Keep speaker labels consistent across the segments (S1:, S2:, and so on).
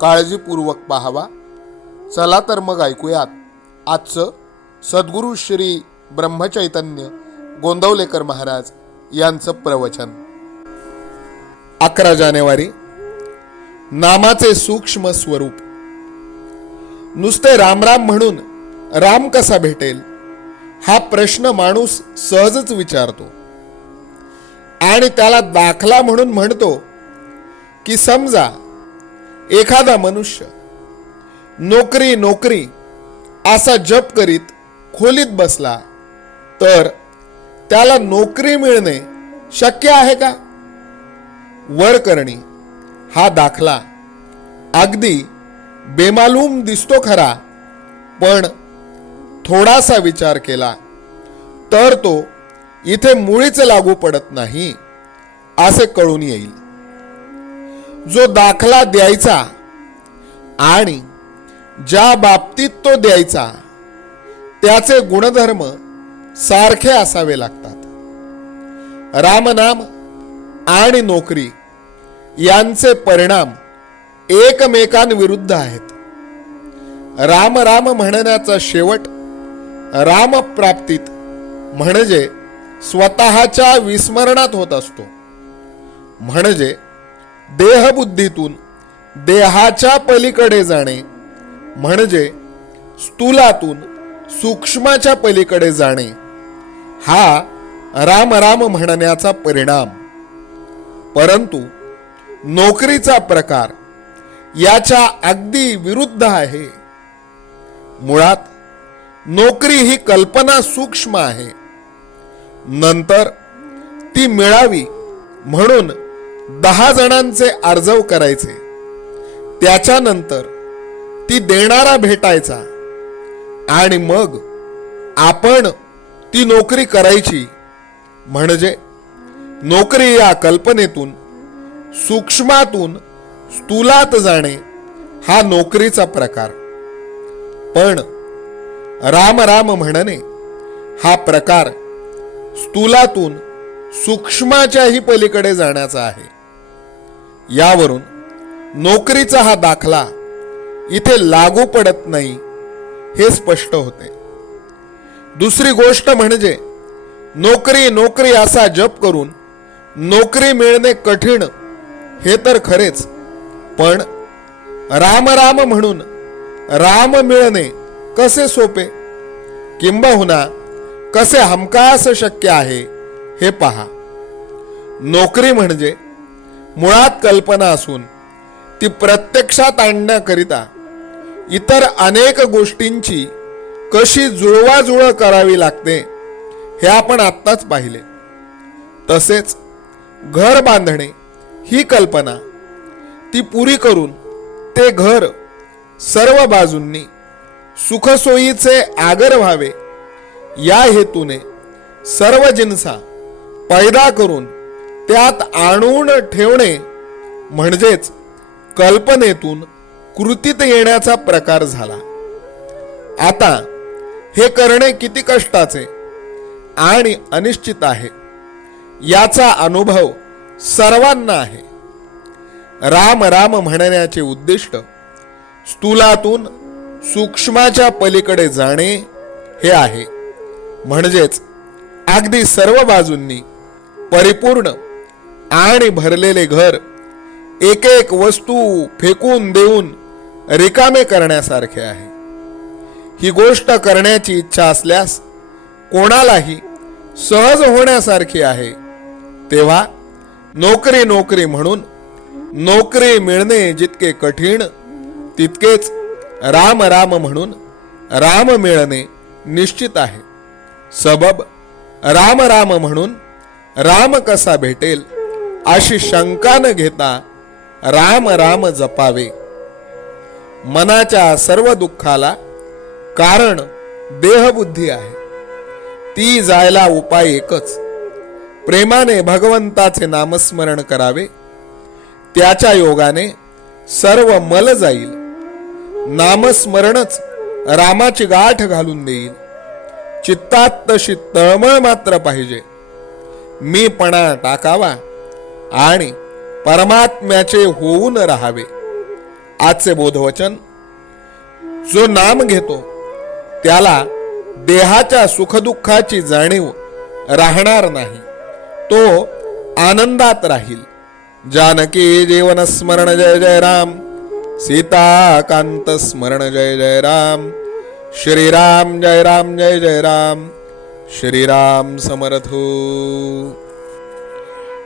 S1: काळजीपूर्वक पाहावा चला तर मग ऐकूयात आजचं सद्गुरु श्री ब्रह्मचैतन्य गोंदवलेकर महाराज यांचं प्रवचन अकरा जानेवारी नामाचे सूक्ष्म स्वरूप नुसते रामराम म्हणून राम कसा भेटेल हा प्रश्न माणूस सहजच विचारतो आणि त्याला दाखला म्हणून म्हणतो की समजा एखादा मनुष्य नोकरी नोकरी असा जप करीत खोलीत बसला तर त्याला नोकरी मिळणे शक्य आहे का वरकरणी हा दाखला अगदी बेमालूम दिसतो खरा पण थोडासा विचार केला तर तो इथे मुळीच लागू पडत नाही असे कळून येईल जो दाखला द्यायचा आणि ज्या बाबतीत तो द्यायचा त्याचे गुणधर्म सारखे असावे लागतात रामनाम आणि नोकरी यांचे परिणाम एकमेकांविरुद्ध आहेत राम राम म्हणण्याचा शेवट राम प्राप्तीत म्हणजे स्वतःच्या विस्मरणात होत असतो म्हणजे देहबुद्धीतून देहाच्या पलीकडे जाणे म्हणजे स्थूलातून सूक्ष्माच्या पलीकडे जाणे हा राम राम म्हणण्याचा परिणाम परंतु नोकरीचा प्रकार याच्या अगदी विरुद्ध आहे मुळात नोकरी ही कल्पना सूक्ष्म आहे नंतर ती मिळावी म्हणून दहा जणांचे अर्जव करायचे त्याच्यानंतर ती देणारा भेटायचा आणि मग आपण ती नोकरी करायची म्हणजे नोकरी या कल्पनेतून सूक्ष्मातून स्थूलात जाणे हा नोकरीचा प्रकार पण राम राम म्हणणे हा प्रकार स्थूलातून सूक्ष्माच्याही पलीकडे जाण्याचा आहे यावरून नोकरीचा हा दाखला इथे लागू पडत नाही हे स्पष्ट होते दुसरी गोष्ट म्हणजे नोकरी नोकरी असा जप करून नोकरी मिळणे कठीण हे तर खरेच पण राम राम म्हणून राम मिळणे कसे सोपे किंबहुना कसे हमकास शक्य आहे हे पहा नोकरी म्हणजे मुळात कल्पना असून ती प्रत्यक्षात आणण्याकरिता इतर अनेक गोष्टींची कशी जुळवाजुळव करावी लागते हे आपण आत्ताच पाहिले तसेच घर बांधणे ही कल्पना ती पुरी करून ते घर सर्व बाजूंनी सुखसोयीचे आगर व्हावे या हेतूने सर्व जिन्सा पैदा करून त्यात आणून ठेवणे म्हणजेच कल्पनेतून कृतीत येण्याचा प्रकार झाला आता हे करणे किती कष्टाचे आणि अनिश्चित आहे याचा अनुभव सर्वांना आहे राम राम म्हणण्याचे उद्दिष्ट स्थूलातून सूक्ष्माच्या पलीकडे जाणे हे आहे म्हणजेच अगदी सर्व बाजूंनी परिपूर्ण आणि भरलेले घर एक एक वस्तू फेकून देऊन रिकामे करण्यासारखे आहे ही गोष्ट करण्याची इच्छा असल्यास कोणालाही सहज होण्यासारखी आहे तेव्हा नोकरी नोकरी म्हणून नोकरी मिळणे जितके कठीण तितकेच राम राम म्हणून राम मिळणे निश्चित आहे सबब राम राम म्हणून राम कसा भेटेल अशी शंका न घेता राम राम जपावे मनाच्या सर्व दुःखाला कारण देहबुद्धी आहे ती जायला उपाय एकच प्रेमाने भगवंताचे नामस्मरण करावे त्याच्या योगाने सर्व मल जाईल नामस्मरणच रामाची गाठ घालून देईल चित्तात तशी तळमळ मात्र पाहिजे मीपणा टाकावा आणि परमात्म्याचे होऊन राहावे आजचे बोधवचन जो नाम घेतो त्याला देहाच्या सुखदुःखाची जाणीव राहणार नाही तो आनंदात राहील जानकी जीवन स्मरण जय जय राम सीताकांत स्मरण जय जय राम श्रीराम जय राम जय जय राम श्रीराम समर्थू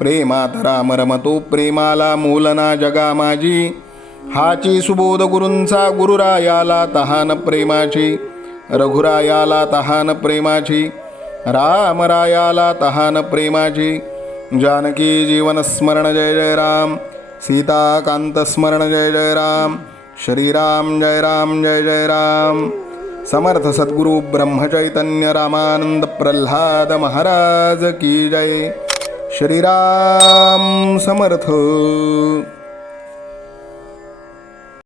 S1: प्रेमात राम रमतो प्रेमाला मोलना जगा माझी हाची सुबोध गुरूंचा गुरुरायाला तहान प्रेमाची रघुरायाला तहान प्रेमाची रामरायाला तहान प्रेमाची जानकी स्मरण जय जय राम स्मरण जय जय राम श्रीराम जय राम जय जय राम समर्थ सद्गुरु ब्रह्मचैतन्य रामानंद प्रल्हाद महाराज की जय श्रीराम समर्थ